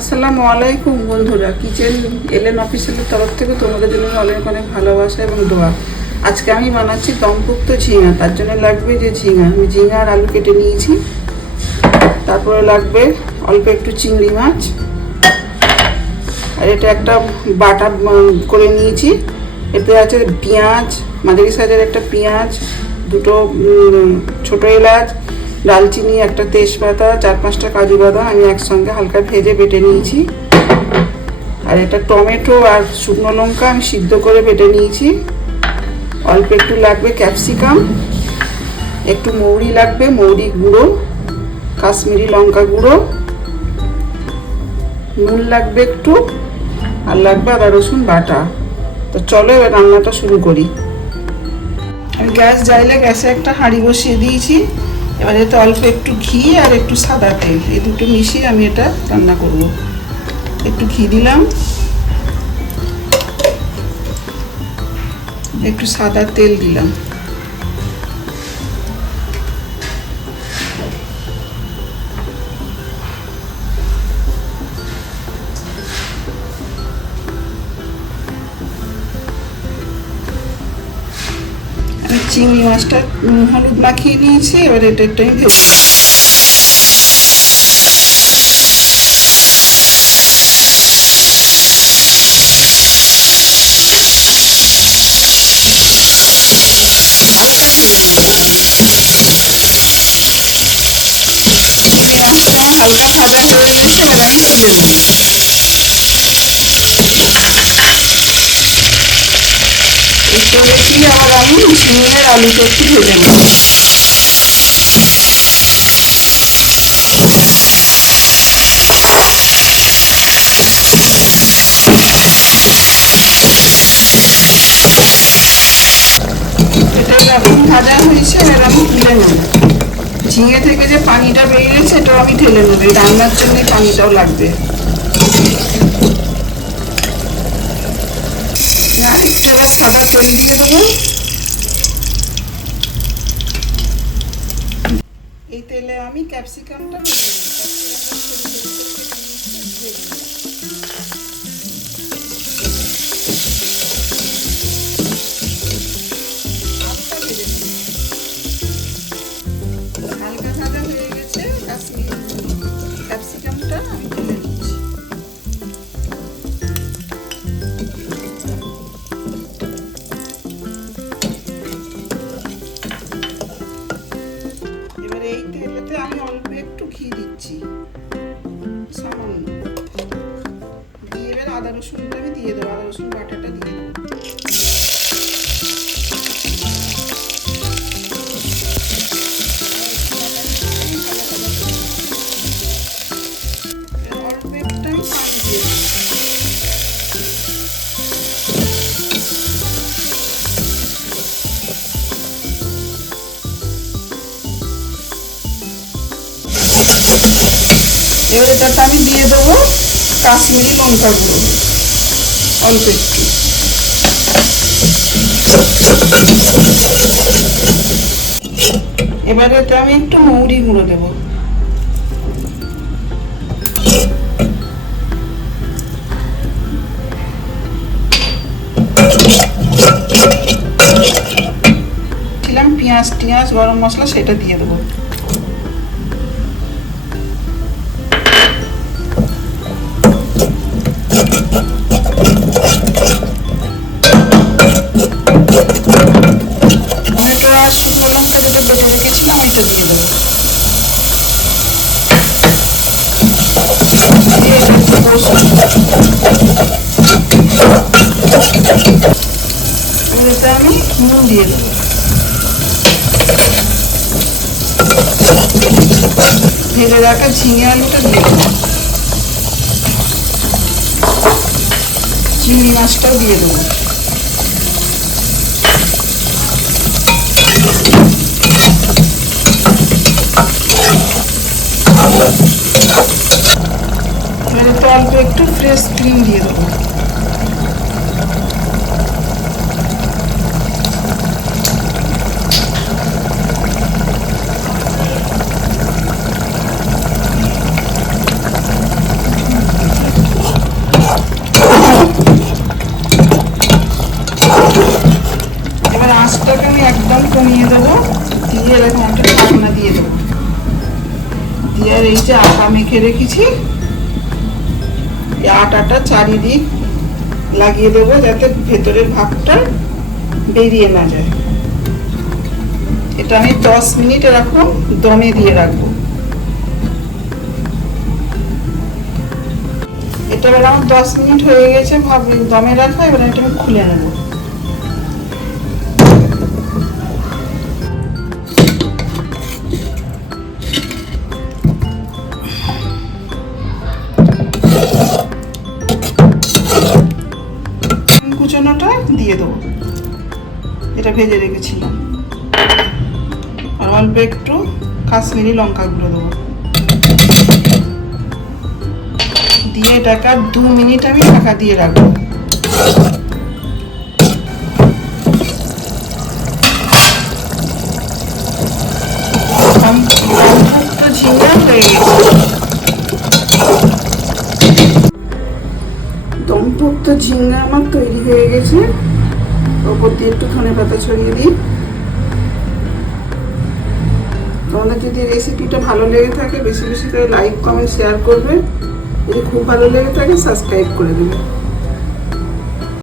আসসালামু আলাইকুম বন্ধুরা, কিচেন এলেন অফিসিয়ালের তরফ থেকে তোমাদের জন্য অনেক অনেক ভালোবাসা এবং দোয়া। আজকে আমি বানাচ্ছি দমপুক্ত ঝিঙা, তার জন্য লাগবে যে ঝিঙা। আমি ঝিঙা আর আলু কেটে নিয়েছি। তারপরে লাগবে অল্প একটু চিংড়ি মাছ। আর এটা একটা বাটা করে নিয়েছি। এতে আছে পেঁয়াজ, মাঝারি সাইজের একটা পেঁয়াজ, দুটো ছোটো এলাচ দালচিনি একটা তেজপাতা, চার পাঁচটা কাজু বাদাম, আমি একসঙ্গে হালকা ভেজে বেটে নিয়েছি। আর এটা টমেটো আর শুকনো লঙ্কা আমি সিদ্ধ করে বেটে নিয়েছি। অল্প একটু লাগবে ক্যাপসিকাম, একটু মৌরি লাগবে, মৌরি গুঁড়ো, কাশ্মীরি লঙ্কা গুঁড়ো, নুন লাগবে একটু, আর লাগবে আদা, রসুন, বাটা। তো চলো এবার রান্নাটা শুরু করি। আমি গ্যাস জ্বাইলে গ্যাসে একটা হাঁড়ি বসিয়ে দিয়েছি। এবার এতে অল্প একটু ঘি আর একটু সাদা তেল। এই দুটো মিশিয়ে আমি এটা রান্না করব। একটু ঘি দিলাম। একটু সাদা তেল দিলাম। চিংড়ি মাছটা হলুদ মাখিয়ে নিয়েছি, এবার এটা একটু আমি ভেজে পেঁয়াজটা আমার হালকা ভাজা হয়ে গেছে এবার আমি তুলে নেব। এই তেলেছি আবার আমি ঝিঙের আলুটা একটু ভেজে নেব হয়েছে ঝিঙে থেকে যে পানিটা বেরিয়েছে, এটাও আমি ঢেলে নেব। রান্নার জন্য পানিটাও লাগবে না একটু এবার সাদা তেল দিয়ে দেবো এই তেলে আমি ক্যাপসিকামটা ভেজে। ক্যাপসিকামটা দিয়ে দেবো, আদা রসুন বাটাটা দিয়ে দেবো। এবার এটাতে আমি দিয়ে দেবো কাশ্মীরি লঙ্কা গুঁড়ো। অল্প একটু এবার এতে আমি একটু মৌরি গুঁড়ো দেবো। ছিলাম পেঁয়াজ, টিয়াজ, গরম মশলা, সেটা দিয়ে দেবো। টমেটো আর শুকনো বেটে রেখেছিলাম ওইটা দিয়ে দেবো এটা আমি নুন দিয়ে দেবো ভেজে রাখা ঝিঙে আলুটা দিয়ে দেবো চিংড়ি মাছটাও দিয়ে দেবো ওতে অল্প একটু ফ্রেশ ক্রিম দিয়ে দেবো। এবার আঁচটাকে আমি একদম কমিয়ে দেবো, দিয়ে এরকম একটা ঢাকনা দিয়ে দেবো। দিয়ে এই যে আটা মেখে রেখেছি আটাটা চারিদিক লাগিয়ে দেবো যাতে ভেতরের ভাগটা বেরিয়ে না যায়। এটা আমি দশ মিনিট এরকম দমে দিয়ে রাখব। এটা এরকম দশ মিনিট হয়ে গেছে ভাব দমে রাখা এবার এটা আমি খুলে নেব। দিয়ে দেবো। এটা ভেজে রেখেছিলাম। আর অল্প একটু কাশ্মীরি লঙ্কা গুঁড়ো দেবো। দিয়ে এটাকে আর দু মিনিট আমি ঢাকা দিয়ে রাখব। ঝিঙ্গা আমার তৈরি হয়ে গেছে। ওপর দিয়ে একটু ধনে পাতা ছড়িয়ে দিই। তোমাদের যদি রেসিপিটা ভালো লেগে থাকে, বেশি বেশি করে লাইক কমেন্ট শেয়ার করবে। যদি খুব ভালো লেগে থাকে সাবস্ক্রাইব করে দেবে।